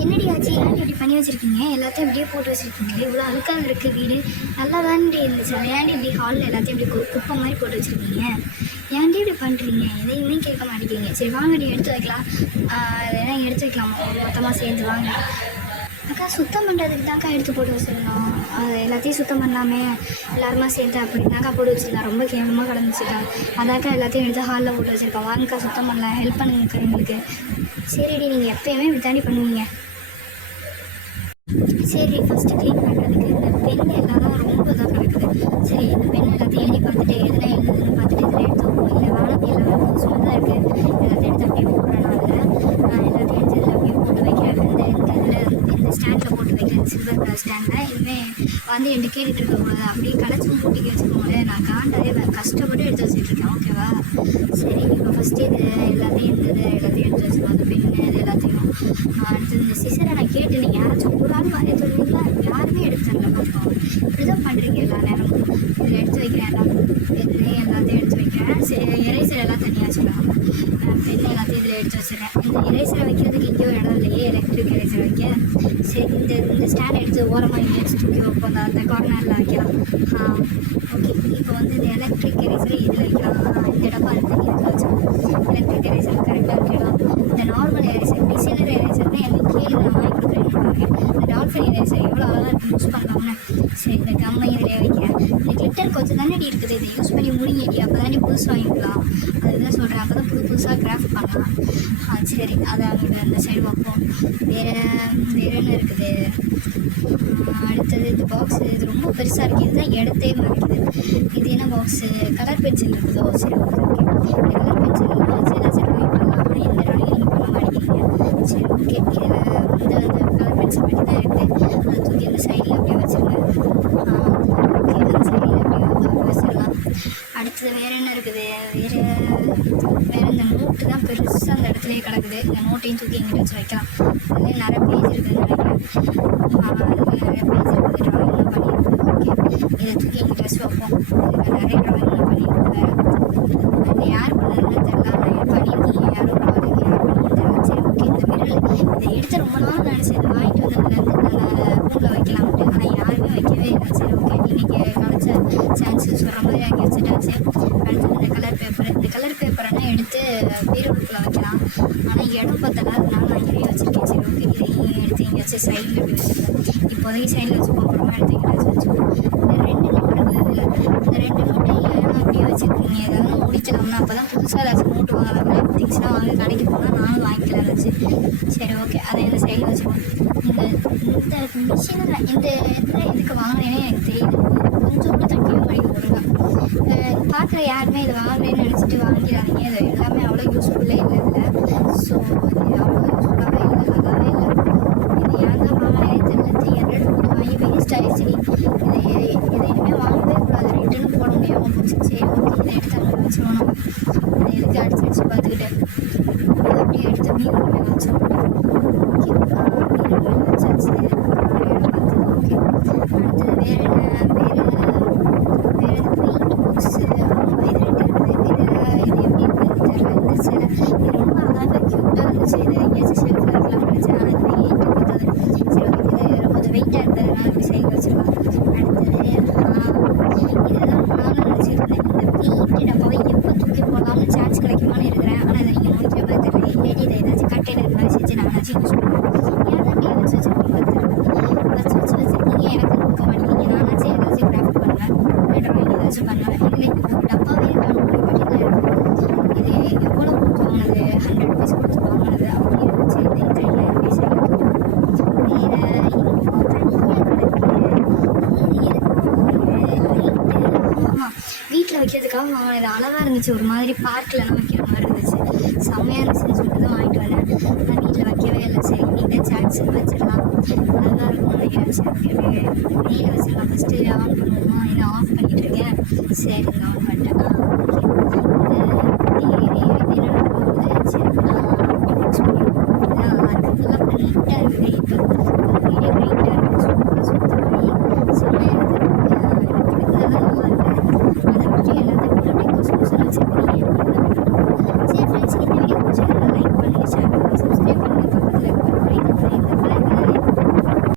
என்னடி ஆச்சு? ஏன் இப்படி பண்ணி வச்சுருக்கீங்க? எல்லாத்தையும் இப்படியே போட்டு வச்சுருக்கீங்களே, இவ்வளோ அழுக்காக இருக்குது வீடு. நல்லா தான்டி இருந்துச்சு. ஏன்டி இப்படி ஹாலில் எல்லாத்தையும் இப்படி குப்பை மாதிரி போட்டு வச்சுருக்கீங்க? ஏன்டி இப்படி பண்ணுறீங்க? எதையுமே கேட்க மாட்டேங்கிறீங்க. சரி வாங்கடி எடுத்து வைக்கலாம். அதெல்லாம் எடுத்து வைக்கலாமா மொத்தமாக சேர்ந்து? வாங்க அக்கா, சுத்தம் பண்ணுறதுக்கு தான்க்கா எடுத்து போட்டு வச்சுருந்தோம். அது எல்லாத்தையும் சுத்தம் பண்ணலாமே எல்லாருமா சேர்ந்து அப்படின்னாக்கா போட்டு வச்சுருந்தேன். ரொம்ப கேவலமாக கிடந்துச்சுக்கா. அதாக்கா எல்லாத்தையும் எடுத்து ஹாலில் போட்டு வச்சுருக்கோம். வாங்கக்கா சுத்தம் பண்ணலாம், ஹெல்ப் பண்ணுங்கக்கா எங்களுக்கு. சரிடி, நீங்கள் எப்போயுமே இப்படி தாண்டி பண்ணுவீங்க. சரி, ஃபஸ்ட்டு க்ளீன் பண்ணுறதுக்கு இந்த பெண் எல்லாரும் ரொம்ப இதாக கிடக்குது. சரி, இந்த பெண் எல்லாத்தையும் எழுதி பார்த்துட்டு எதெல்லாம் எழுதுன்னு பார்த்துட்டு இதில் எடுத்து வைப்போம். இல்லை வானதி எல்லாமே சும்மா இருக்குது, எல்லாத்தையும் எடுத்து அப்படியே போடுறேன். நான் எல்லாத்தையும் எடுத்து இதில் அப்படியே போட்டு வைக்கிறேன். இந்த ஸ்டாண்டில் போட்டு வைக்கிறேன், சில்வர் கலர் ஸ்டாண்டில். இனிமேல் வந்து என்கிட்ட கேட்டுட்டு இருக்கக்கூடாது, அப்படியே கலைச்சி மூட்டிக்க வச்சுக்கோங்களேன். நான் காண்டாதே கஷ்டப்பட்டு எடுத்து வச்சுட்ருக்கேன். ஓகேவா? சரி, இப்போ ஃபஸ்ட்டு இது எல்லாத்தையும் எல்லாத்தையும் எடுத்து வச்சுக்கோங்க. அந்த பெண்ணு இது எல்லாத்தையும் அடுத்தது இந்த சிசரை நான் கேட்டு நீங்கள் யாராச்சும் ஒரு ஆள் வரைய சொல்லுவீங்களா? யாருமே எடுத்து தரல. பார்ப்போம், இப்படி தான் பண்ணுறீங்க எல்லா நேரமும். இதில் எடுத்து வைக்கிறேன், எல்லாத்தையும் எடுத்து வைக்கிறேன். சரி, எரேசர் எல்லாம் தனியாக வச்சுக்கலாம். பெண்ணு எல்லாத்தையும் இதில் எடுத்து வச்சுருக்கேன். இந்த எரேசரை வைக்கிறதுக்கு எங்கேயோ இடம் இல்லையே, எலக்ட்ரிக் எரேசர் வைக்க. சரி, இந்த ஸ்டாண்ட் எடுத்து ஓரமாக இங்கே எடுத்து தூக்கி வைப்போம். அந்த கார்னரில் வைக்கலாம். ஓகே, இப்போ வந்து இந்த எலக்ட்ரிக் எரேசரை இதில் வைக்கலாம். இந்த டப்பா எடுத்து இதில் வச்சுக்கலாம். எலக்ட்ரிக் எரேசர் கரெக்டாக வைக்கலாம். இந்த நார்மல் எரேசர், டிசைனர் எரேசர்னு எனக்கு கேள்வி நான் வாங்கி கொடுக்குறேன். இந்த டால்ஃபின் எரேசர் எவ்வளோ அழகாக இருக்குது, யூஸ் பண்ணலாம்னு. சரி, இந்த கம்மை இதிலே வைக்கிறேன். இந்த கிளிட்டர் கொஞ்சம் தானே இருக்குது, இதை யூஸ் பண்ணி முடிங்கடி. அப்போ தானே புதுசு வாங்கிக்கலாம். அதுதான் சொல்கிறேன், அப்போ தான் புதுசாக கிராஃப்ட் பண்ணலாம். சரி, அதை அங்கே அந்த சைடு வைப்போம். வேறு என்ன இருக்குது? அடுத்தது இந்த பாக்ஸு, இது ரொம்ப பெருசாக இருக்குது. இதுதான் இடத்தையே மறைக்குது. இது என்ன பாக்ஸு? கலர் பென்சில் இருக்குதோ? சரி, ஓகே ஓகே. இந்த கலர் பென்சில் வச்சு ஏதாச்சும் ட்ராயிங் பண்ணலாம். ஆனால் எந்த ட்ராயிங் நீங்கள் பண்ண மாட்டேங்கிறீங்க. சரி, ஓகே. இதில் இந்த கலர் பென்சில் மட்டும் தான் இருக்குது. அதை தூக்கி அந்த சைடில் அப்படியே வச்சுருங்க. ஓகே, அந்த சைடில் அப்படியே வச்சிடலாம். அடுத்தது வேறு என்ன இருக்குது? வேறு இந்த நோட்டு தான் பெருசாக அந்த இடத்துலையே கிடக்குது. இந்த நோட்டையும் தூக்கி எங்கிட்ட வச்சு வைக்கலாம். அதுலேயே நிறைய பேஜ் இருக்குதுன்னு நினைக்கிறேன். நிறைய பேஜ் இருக்குது, ட்ராயிங்லாம் பண்ணியிருக்கோம். ஓகே, இதை தூக்கி எங்கிட்ட வச்சு வைப்போம். இதில் நிறைய ட்ராயிங்லாம் பண்ணியிருக்கோம். வேறு இது யார் பண்ணதுன்னு தெரியல, ஆனால் பண்ணியிருக்கீங்க யாரும் பாருங்க, யார் பண்ணின்னு தெரியல. சரி, ஓகே. இந்த மிரல் இதை எடுத்து ரொம்ப நாள் நினச்சி இதை வாங்கிட்டு வந்ததுலேருந்து நல்ல ரூமில் வைக்கலாம்ட்டு, ஆனால் யாருமே வைக்கவே இல்லை. சரி, ஓகே. இன்றைக்கி கிடச்ச சான்ஸ் சொல்கிற மாதிரி வாங்கி வச்சுட்டாச்சு. அடுத்தது இந்த கலர் பேப்பரெல்லாம் எடுத்து பீரோக்குள்ளே வைக்கலாம். ஆனால் இடம் பத்தல, அதனால நான் இங்கே வச்சுருக்கேன். சரி, ஓகே. இதையும் எடுத்து இங்கே வச்சு சைடில் இப்படி வச்சுருக்கேன். இப்போதைக்கு சைடில் வச்சுப்போம், அப்புறமா எடுத்து இங்கே வச்சுப்போம். இந்த 2 நோட்டு இருக்குது. இந்த 2 நோட்டையும் ஏன்னா அப்படியே வச்சுருக்கீங்க? ஏதாவது முடிக்கலாம்னா அப்போ தான் புதுசாக ஏதாச்சும் நோட்டு வாங்கலாம். திங்ஸ்லாம் வாங்க கடைக்கு போனால் நானும் வாங்கிக்கலாம் ஏதாச்சு. சரி, ஓகே. அதை இந்த சைடில் வச்சுப்போம். இந்த மிஷினில் இந்த இதுக்கு வாங்கினேனே எனக்கு தெரியல. கொஞ்சம் கூட தைக்கவே மாட்டேங்குது ஒழுங்காக. பார்க்குற யாருமே இதை வாங்கலேன்னு நினச்சிட்டு வாங்கிடாதீங்க. இது எல்லாமே அவ்வளோ யூஸ்ஃபுல்லே இல்லை இதில். ஸோ இது அவ்வளோ யூஸ்ஃபுல்லாகவே இல்லை, நல்லாவே இல்லை. இது ஏன் தான் வாங்கினே தெரியல. 300 கொடுத்து வாங்கி வேஸ்ட் ஆகிடுச்சு. இதை இனிமேல் வாங்கவே கூடாது, ரிட்டர்னு போட முடியாமல் போச்சு. சரி, ஓகே. இதை எடுத்து அங்கே வச்சுருவோம். நம்ம இதை எடுத்து அடிச்சு பார்த்துக்கிட்டு இதை அப்படியே எடுத்து மீன் மேலே வச்சிருவோம். ஓகே, மீன் மேலே வச்சாச்சு. இடம் பார்த்தது. ஓகே, அடுத்தது வேறு என்ன? வேறு இந்த பெயிண்ட் பாக்ஸு. ஆமாம், இது 2 இருக்குது. இது எப்படி இருக்குதுன்னு தெரியல. இந்த சில இது ரொம்ப அழகாக க்யூட்டாக இருந்துச்சு. இதை எங்கேயாச்சும் ஷெல்ஃபில் வைக்கலாம்னு நினச்சேன், ஆனால் இது வெயிட் பார்த்தது. சரி, ஓகே. இது கொஞ்சம் வெயிட்டாக இருக்கிறதுனால இப்படி சைடில் வச்சுருக்கலாம். அடுத்தது இதெல்லாம் ரொம்ப நாளாக நினச்சிருந்தேன். இந்த பெயிண்ட் டப்பாவை எப்போ தூக்கி போடலாம்னு சான்ஸ் கிடைக்குமான்னு இருக்கிறேன். ஆனால் இதை நீங்கள் முடிக்கிற மாதிரி தெரியல. இல்லாட்டி இதை ஏதாச்சும் கண்டெய்னர் மாதிரி செஞ்சு நான் ஏதாச்சும் யூஸ் பண்ணுவேன். ஏன் தான் அப்படியே வச்சு வச்சுருக்கீங்க? வச்சுருக்கீங்க, எனக்கு கொடுக்க மாட்டேங்க. நானாச்சும் ஏதாச்சும் கிராஃப்ட் பண்ணுவேன், ட்ராயிங் ஏதாச்சும் பண்ணுவேன். இதில் ஒரு டப்பாவே கண்டுபிடி மட்டும் தான் இருக்குது. இது எவ்வளோ கொடுத்து வாங்கினது? 100 rupees கொடுத்து வாங்கினது. அப்படி இருந்துச்சு. இது 3000 பைசா இருக்குது. வேறு ஆமாம், வீட்டில் வைக்கிறதுக்காக வாங்கினது. அழகாக இருந்துச்சு, ஒரு மாதிரி பார்க்கிலலாம் வைக்கிற மாதிரி இருந்துச்சு. செம்மையாக இருந்துச்சுன்னு சொல்லிட்டு தான் வாங்கிட்டு வரேன். நான் வீட்டில் வைக்கவே இல்லை. சரி, நீங்கள் சான்ஸ் வச்சிடலாம், அழகாக இருக்கும் நினைக்கிறேன். சரி, ஓகே. மேலே வச்சிடலாம். ஃபஸ்ட்டு ஆன் பண்ணுவோமா? இல்லை ஆஃப் பண்ணிகிட்டு இருக்கேன். சரி, ஆன் பண்ணிட்டேன்.